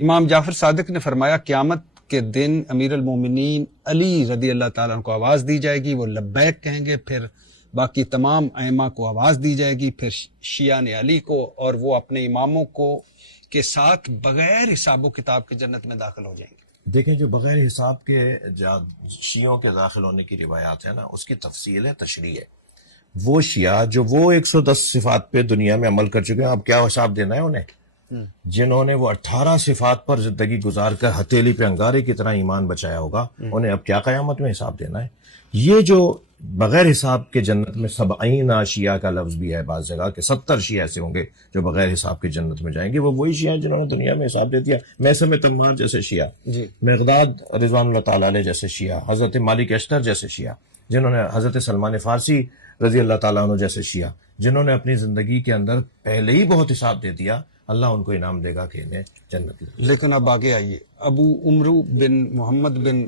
امام جعفر صادق نے فرمایا قیامت کے دن امیر المومنین علی رضی اللہ تعالیٰ عنہ کو آواز دی جائے گی، وہ لبیک کہیں گے، پھر باقی تمام ائمہ کو آواز دی جائے گی، پھر شیعہ نے علی کو، اور وہ اپنے اماموں کو کے ساتھ بغیر حساب و کتاب کے جنت میں داخل ہو جائیں گے۔ دیکھیں جو بغیر حساب کے شیعوں کے داخل ہونے کی روایات ہیں نا، اس کی تفصیل ہے، تشریح ہے۔ وہ شیعہ جو وہ 110 صفات پہ دنیا میں عمل کر چکے ہیں، اب کیا حساب دینا ہے انہیں؟ جنہوں نے وہ 18 صفات پر زندگی گزار کر ہتھیلی پہ انگارے کی طرح ایمان بچایا ہوگا، انہیں اب کیا قیامت میں حساب دینا ہے؟ یہ جو بغیر حساب کے جنت میں 70 شیعہ کا لفظ بھی ہے بعض جگہ کہ 70 شیعہ ایسے ہوں گے جو بغیر حساب کے جنت میں جائیں گے، وہ وہی شیعہ جنہوں نے دنیا میں حساب دے دیا۔ میثم تمار جیسے شیعہ، مقداد رضوان اللہ تعالیٰ علیہ جیسے شیعہ، حضرت مالک اشتر جیسے شیعہ، جنہوں نے حضرت سلمان فارسی رضی اللہ تعالیٰ عنہ جیسے شیعہ، جنہوں نے اپنی زندگی کے اندر پہلے ہی بہت حساب دے دیا، اللہ ان کو انعام دے گا کہ انہیں جنت دے۔ لیکن اب آگے آئیے، ابو عمرو بن محمد بن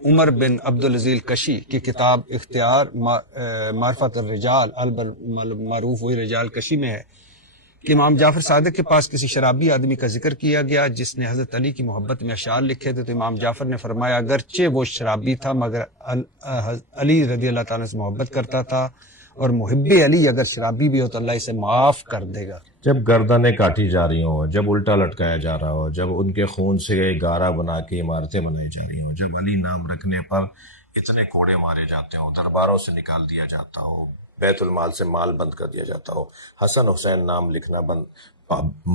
عمر بن عبدالعزیز کشی کی کتاب اختیار معرفت الرجال المعروف وہی رجال کشی میں ہے کہ امام جعفر صادق کے پاس کسی شرابی آدمی کا ذکر کیا گیا جس نے حضرت علی کی محبت میں اشعار لکھے تھے، تو امام جعفر نے فرمایا اگرچہ وہ شرابی تھا مگر علی رضی اللہ تعالیٰ سے محبت کرتا تھا، اور محب علی اگر شرابی بھی ہو تو اللہ اسے معاف کر دے گا۔ جب گردنیں کاٹی جا رہی ہوں، جب الٹا لٹکایا جا رہا ہو، جب ان کے خون سے گارا بنا کے عمارتیں بنائی جا رہی ہوں، جب علی نام رکھنے پر اتنے کوڑے مارے جاتے ہوں، درباروں سے نکال دیا جاتا ہو، بیت المال سے مال بند کر دیا جاتا ہو، حسن حسین نام لکھنا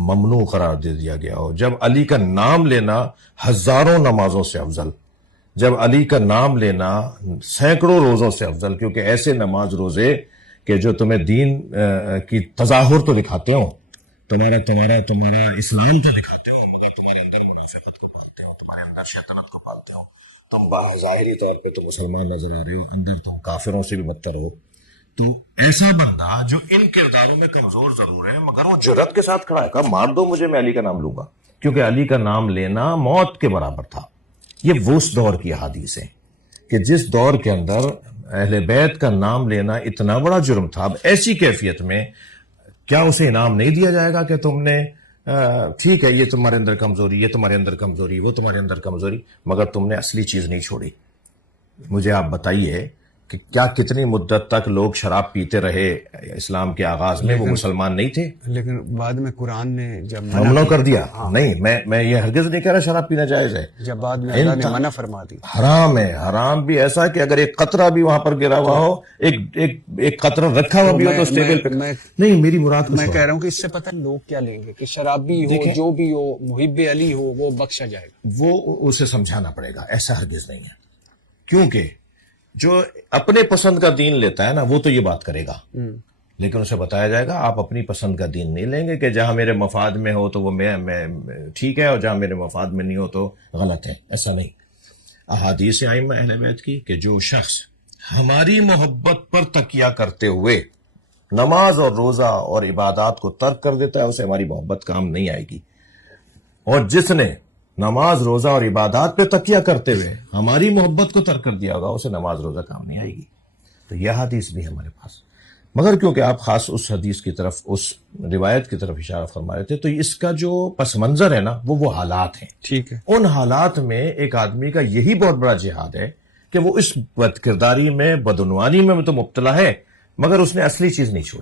ممنوع قرار دے دیا گیا ہو، جب علی کا نام لینا ہزاروں نمازوں سے افضل، جب علی کا نام لینا سینکڑوں روزوں سے افضل، کیونکہ ایسے نماز روزے کہ جو تمہیں دین کی تظاہر تو دکھاتے ہوں، تمہارا اسلام تو دکھاتے ہو، مگر تمہارے اندر منافقت کو پالتے ہو، تمہارے اندر شیطنت کو پالتے ہو، تم ظاہری طور پہ تو مسلمان نظر آ رہے ہو، اندر تم کافروں سے بھی بدتر ہو۔ تو ایسا بندہ جو ان کرداروں میں کمزور ضرور ہے مگر وہ جرأت کے ساتھ کھڑا ہے، کہا مار دو مجھے، میں علی کا نام لوں گا، کیونکہ علی کا نام لینا موت کے برابر تھا۔ یہ وہ اس دور کی احادیث ہیں کہ جس دور کے اندر اہل بیت کا نام لینا اتنا بڑا جرم تھا، اب ایسی کیفیت میں کیا اسے انعام نہیں دیا جائے گا کہ تم نے ٹھیک ہے یہ تمہارے اندر کمزوری، یہ تمہارے اندر کمزوری، وہ تمہارے اندر کمزوری، مگر تم نے اصلی چیز نہیں چھوڑی۔ مجھے آپ بتائیے کہ کیا کتنی مدت تک لوگ شراب پیتے رہے اسلام کے آغاز میں، وہ مسلمان نہیں تھے؟ لیکن بعد میں قرآن نے جب ممنوع کر دیا۔ نہیں، میں یہ ہرگز نہیں کہہ رہا شراب پینا جائز ہے، جب بعد میں اللہ نے منع فرما دی، حرام ہے۔ حرام بھی ایسا کہ اگر ایک قطرہ بھی وہاں پر گرا ہوا ہو، ایک قطرہ رکھا ہوا بھی ہو تو اس ٹیبل پہ نہیں، میری مراد میں کہہ رہا ہوں کہ اس سے پتہ لوگ کیا لیں گے کہ شرابی ہو، جو بھی ہو، محب علی ہو، وہ بخشا جائے گا۔ وہ اسے سمجھانا پڑے گا، ایسا ہرگز نہیں ہے، کیونکہ جو اپنے پسند کا دین لیتا ہے نا وہ تو یہ بات کرے گا، لیکن اسے بتایا جائے گا آپ اپنی پسند کا دین نہیں لیں گے کہ جہاں میرے مفاد میں ہو تو وہ میں ٹھیک ہے، اور جہاں میرے مفاد میں نہیں ہو تو غلط ہے، ایسا نہیں۔ احادیث ائمہ اہل بیت کی کہ جو شخص ہماری محبت پر تکیہ کرتے ہوئے نماز اور روزہ اور عبادات کو ترک کر دیتا ہے، اسے ہماری محبت کام نہیں آئے گی، اور جس نے نماز روزہ اور عبادات پہ تکیہ کرتے ہوئے ہماری محبت کو ترک کر دیا ہوگا، اسے نماز روزہ کام نہیں آئے گی۔ تو یہ حدیث بھی ہمارے پاس، مگر کیونکہ آپ خاص اس حدیث کی طرف، اس روایت کی طرف اشارہ فرما رہے تھے، تو اس کا جو پس منظر ہے نا وہ حالات ہیں۔ ٹھیک ہے، ان حالات میں ایک آدمی کا یہی بہت بڑا جہاد ہے کہ وہ اس بد کرداری میں، بدعنوانی میں تو مبتلا ہے، مگر اس نے اصلی چیز نہیں چھوڑی۔